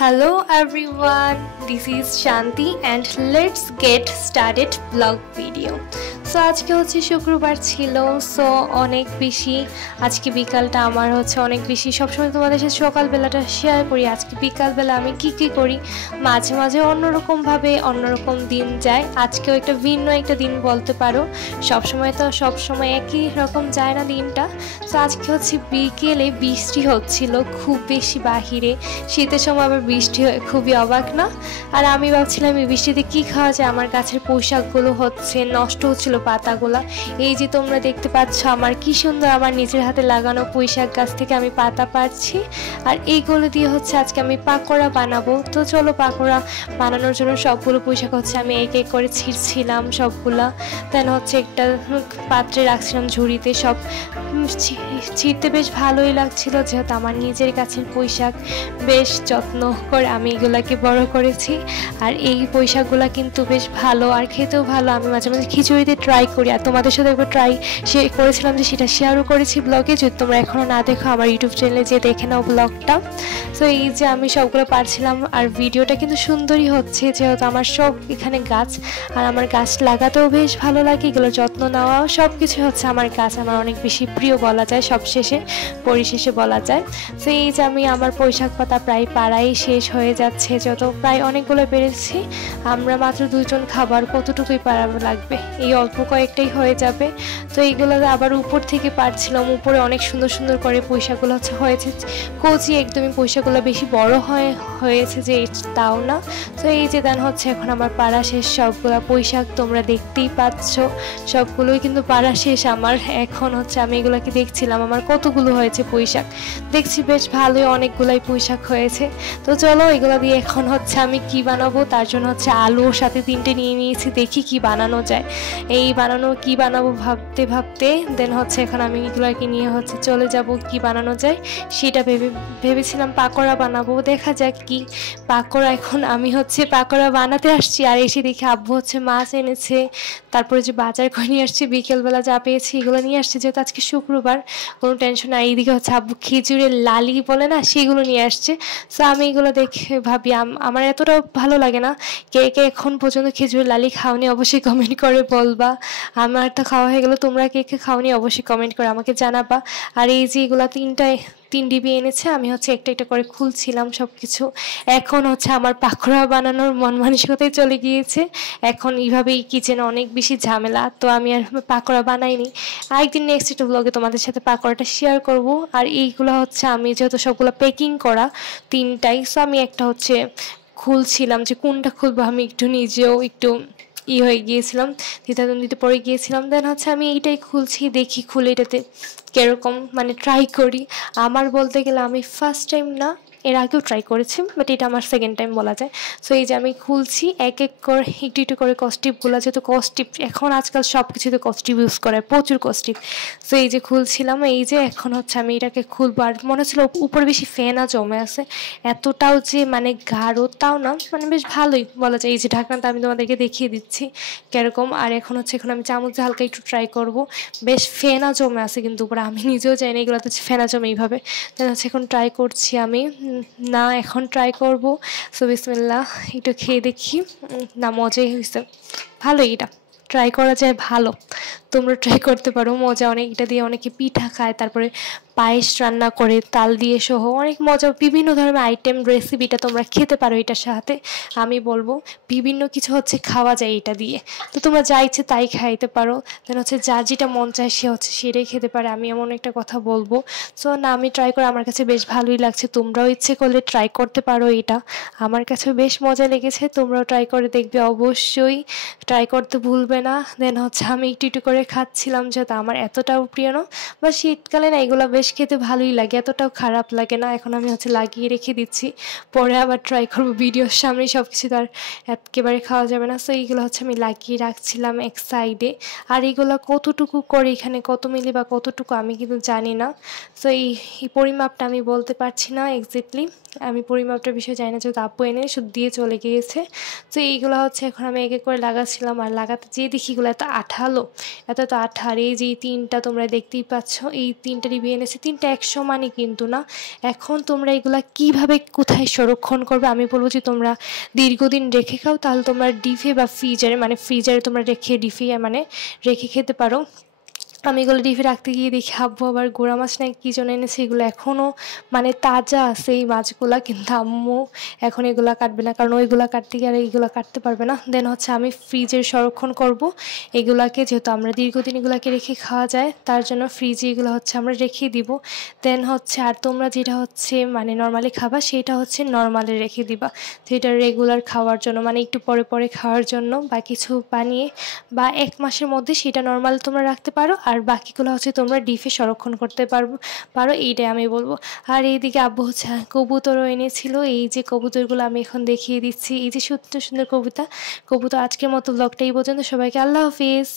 Hello everyone, this is Shanti and let's get started vlog video. So আজকে হচ্ছে শুক্রবার ছিল, সো অনেক বেশি আজকে বিকালটা আমার হচ্ছে অনেক বেশি সবসময় তোমাদের সাথে সকালবেলাটা শেয়ার করি। আজকে বিকালবেলা আমি কি করি, মাঝে মাঝে অন্যরকমভাবে অন্যরকম দিন যায়। আজকেও একটা ভিন্ন একটা দিন বলতে পারো, সবসময় একই রকম যায় না দিনটা। সো আজকে হচ্ছে বিকেলে বৃষ্টি হচ্ছিল খুব বেশি, বাহিরে শীতের সময় আবার বৃষ্টি হয়, খুবই অবাক না? আর আমি ভাবছিলাম এই বৃষ্টিতে কী খাওয়া যায়। আমার গাছের পোশাকগুলো হচ্ছে নষ্ট হচ্ছিল, পাতাগুলা। এই যে তোমরা দেখতে পাচ্ছ আমার কি সুন্দর আমার নিজের হাতে লাগানো পুঁইশাক গাছ থেকে আমি পাতা পাচ্ছি, আর এইগুলো দিয়ে হচ্ছে আজকে আমি পাকোড়া বানাবো। তো চলো, পাকোড়া বানানোর জন্য সবগুলো পুঁইশাক হচ্ছে আমি এক এক করে ছিঁড়ছিলাম সবগুলা। দেন হচ্ছে একটা পাত্রে রাখছিলাম ঝুড়িতে, সব ছিঁড়তে বেশ ভালোই লাগছিল, যেহেতু আমার নিজের গাছের পুঁইশাক বেশ যত্ন করে আমি এগুলাকে বড় করেছি। আর এই পুঁইশাকগুলো কিন্তু বেশ ভালো আর খেতেও ভালো। আমি মাঝে মাঝে খিচুড়িতে ট্রাই করি, আর তোমাদের সাথে একবার করেছিলাম যে সেটা শেয়ারও করেছি ব্লগে। যদি তোমরা এখনও না দেখো আমার ইউটিউব চ্যানেলে যে দেখে নাও ব্লগটা। সো এই যে আমি সবগুলো পারছিলাম, আর ভিডিওটা কিন্তু সুন্দরই হচ্ছে, যেহেতু আমার সব এখানে গাছ, আর আমার গাছ লাগাতেও বেশ ভালো লাগে, এগুলোর যত্ন নেওয়াও সব কিছু হচ্ছে আমার গাছ আমার অনেক বেশি প্রিয় বলা যায়, পরিশেষে বলা যায়। সো এই যে আমি আমার পুঁইশাক পাতা প্রায় পাড়াই শেষ হয়ে যাচ্ছে, যত প্রায় অনেকগুলো পেরেছি। আমরা মাত্র 2 জন খাবার, কতটুকুই পারা লাগবে, এই অল্প কয়েকটাই হয়ে যাবে। তো এইগুলো আবার উপর থেকে পারছিলাম, উপরে অনেক সুন্দর সুন্দর করে পুঁইশাকগুলো হয়েছে কচি, একদমই পুঁইশাকগুলো বেশি বড় হয়েছে যে তাও না। তো এই যে দেন হচ্ছে এখন আমার পাড়া শেষ, সবগুলো পুঁইশাক তোমরা দেখতেই পাচ্ছ, সবগুলোই কিন্তু পাড়া শেষ আমার। এখন হচ্ছে আমি এগুলোকে দেখছিলাম আমার কতগুলো হয়েছে পুঁইশাক, দেখছি বেশ ভালোই অনেকগুলাই পুঁইশাক হয়েছে। তো চলো এগুলো দিয়ে এখন হচ্ছে আমি কি বানাবো, তার জন্য হচ্ছে আলুর সাথে 3টে নিয়ে নিয়েছি, দেখি কি বানানো যায়। কি বানাবো ভাবতে ভাবতে দেন হচ্ছে এখন আমি এগুলোকে নিয়ে হচ্ছে চলে যাব কি বানানো যায় সেটা ভেবেছিলাম পাকোড়া বানাবো, দেখা যাক কি পাকোড়া। এখন আমি হচ্ছে পাকোড়া বানাতে আসছি, আর এসে দেখি আব্বু হচ্ছে মাছ এনেছে, তারপরে যে বাজার করে নিয়ে আসছে, বিকেলবেলা যা পেয়েছি এগুলো নিয়ে আসছে, যেহেতু আজকে শুক্রবার কোনো টেনশন নাই। এইদিকে হচ্ছে আব্বু খেজুরের লালি বলে না, সেগুলো নিয়ে আসছে। সো আমি এগুলো দেখে ভাবি আমার এতটাও ভালো লাগে না। কে কে এখন পর্যন্ত খেজুরের লালি খাওনি অবশ্যই কমেন্ট করে বলবা। আমার তো খাওয়া হয়ে গেলো, তোমরা কে কে খাওনি অবশ্যই কমেন্ট করে আমাকে জানাবা। আর এই যে এগুলো 3 ডিবি এনেছে, আমি হচ্ছে একটা একটা করে খুলছিলাম সব কিছু। এখন হচ্ছে আমার পাকোড়া বানানোর মন মানসিকতায় চলে গিয়েছে। এখন এইভাবেই কিচেনে অনেক বেশি ঝামেলা, তো আমি আর পাকোড়া বানাইনি। আরেকদিন নেক্সট একটা ব্লগে তোমাদের সাথে পাকোড়াটা শেয়ার করব। আর এইগুলো হচ্ছে আমি যেহেতু সবগুলো প্যাকিং করা 3টাই, সো আমি একটা হচ্ছে খুলছিলাম যে কোনটা খুলবো, আমি একটু নিজেও একটু হয়ে গিয়েছিলাম, দ্বিধাদ্বন্দ্বিতে পড়ে গিয়েছিলাম। দেন হচ্ছে আমি এইটাই খুলছি, দেখি খুলে এটাতে কীরকম মানে ট্রাই করি। আমার বলতে গেলে আমি ফার্স্ট টাইম না, এর আগেও ট্রাই করেছি, বাট এটা আমার সেকেন্ড টাইম বলা যায়। সো এই যে আমি খুলছি এক এক করে একটু করে কস্টিপগুলো, যেহেতু কস্টিপ এখন আজকাল সব কিছুতে কস্টিপ ইউজ করে, প্রচুর কস্টিপ। সো এই যে খুলছিলাম, এই যে এখন হচ্ছে আমি এটাকে খুলবো। আর মনে হচ্ছিলো উপরে বেশি ফেনা জমে আছে, এতটাও যে মানে গাঢ় তাও না, মানে বেশ ভালোই বলা যায়। এই যে ঢাকনাটা আমি তোমাদেরকে দেখিয়ে দিচ্ছি কীরকম। আর এখন আমি চামচ হালকা একটু ট্রাই করব, বেশ ফেনা জমে আছে কিন্তু উপরে, আমি নিজেও জানি না এগুলোতে ফেনা জমে এইভাবে। তাই হচ্ছে এখন ট্রাই করছি আমি, না এখন ট্রাই করব। সো বিসমিল্লাহ, একটু খেয়ে দেখি। না মজাই হয়েছে, ভালো, এটা ট্রাই করা যায়, ভালো। তোমরা ট্রাই করতে পারো, মজা অনেক। এটা দিয়ে অনেকে পিঠা খায়, তারপরে পায়েস রান্না করে তাল দিয়ে সহ, অনেক মজা। বিভিন্ন ধরনের আইটেম রেসিপিটা তোমরা খেতে পারো এটার সাথে। আমি বলবো বিভিন্ন কিছু হচ্ছে খাওয়া যায় এটা দিয়ে, তো তোমরা যা ইচ্ছে তাই খাইতে পারো। দেন হচ্ছে যার যেটা মন চায় সে হচ্ছে সেটাই খেতে পারে, আমি এমন একটা কথা বলবো। সো না, আমি ট্রাই করে আমার কাছে বেশ ভালোই লাগছে, তোমরাও ইচ্ছে করলে ট্রাই করতে পারো এটা। আমার কাছেও বেশ মজা লেগেছে, তোমরাও ট্রাই করে দেখবে অবশ্যই, ট্রাই করতে ভুলবে না। দেন হচ্ছে আমি একটু করে খাচ্ছিলাম, যেহেতু আমার এতটাও প্রিয় না, বা শীতকালে না এগুলো বেশ খেতে ভালোই লাগে, এতটাও খারাপ লাগে না। এখন আমি হচ্ছে লাগিয়ে রেখে দিচ্ছি, পরে আবার ট্রাই করবো। ভিডিওর সামনে সব কিছু তো আর একেবারে খাওয়া যাবে না। সো এইগুলো হচ্ছে আমি লাগিয়ে রাখছিলাম এক সাইডে। আর এইগুলো কতটুকু করে এখানে কত মিলি বা কতটুকু আমি কিন্তু জানি না। সো এই পরিমাপটা আমি বলতে পারছি না এক্স্যাক্টলি, আমি পরিমাপটার বিষয়ে জানি না, যেহেতু আব্বু এনে শুধু দিয়ে চলে গিয়েছে। তো এইগুলো হচ্ছে এখন আমি এক এক করে লাগাচ্ছিলাম, আর লাগাতে যেয়ে দেখি এগুলো এত আঠালো, এত তো আঠা। আর এই যে এই 3টা তোমরা দেখতেই পাচ্ছ, এই 3টা ডিবি এনেছি, 3টা এক সমানই কিন্তু না। এখন তোমরা এগুলা কিভাবে কোথায় সংরক্ষণ করবে, আমি বলবো যে তোমরা দীর্ঘদিন রেখে খাও, তাহলে তোমরা ডিপে বা ফ্রিজারে, মানে ফ্রিজারে তোমরা রেখে ডিপে মানে রেখে খেতে পারো। আমি এগুলো ডিপে রাখতে গিয়ে দেখি আব্বু আবার গোড়া মাছ নাকি কী জন্য এনেছে, এগুলো এখনও মানে তাজা আছে এই মাছগুলা, কিন্তু আম্মু এখন এগুলা কাটবে না, কারণ ওইগুলা কাটতে গিয়ে আর এইগুলা কাটতে পারবে না। দেন হচ্ছে আমি ফ্রিজে সংরক্ষণ করব এগুলাকে, যেহেতু আমরা দীর্ঘদিন এগুলাকে রেখে খাওয়া যায়, তার জন্য ফ্রিজে এগুলো হচ্ছে আমরা রেখে দিব। দেন হচ্ছে আর তোমরা যেটা হচ্ছে মানে নর্মালি খাবা, সেটা হচ্ছে নর্মালে রেখে দিবা, যেটা রেগুলার খাওয়ার জন্য, মানে একটু পরে পরে খাওয়ার জন্য বা কিছু বানিয়ে, বা 1 মাসের মধ্যে সেটা নর্মাল তোমরা রাখতে পারো, আর বাকিগুলো হচ্ছে তোমরা ডিপে সংরক্ষণ করতে পারো, এইটাই আমি বলবো। আর এইদিকে আব্বু হচ্ছে কবুতরও এনেছিল, এই যে কবুতরগুলো আমি এখন দেখিয়ে দিচ্ছি, এই যে সুন্দর সুন্দর কবুতর। আজকের মতো ব্লগটা এই পর্যন্ত, সবাইকে আল্লাহ হাফিজ।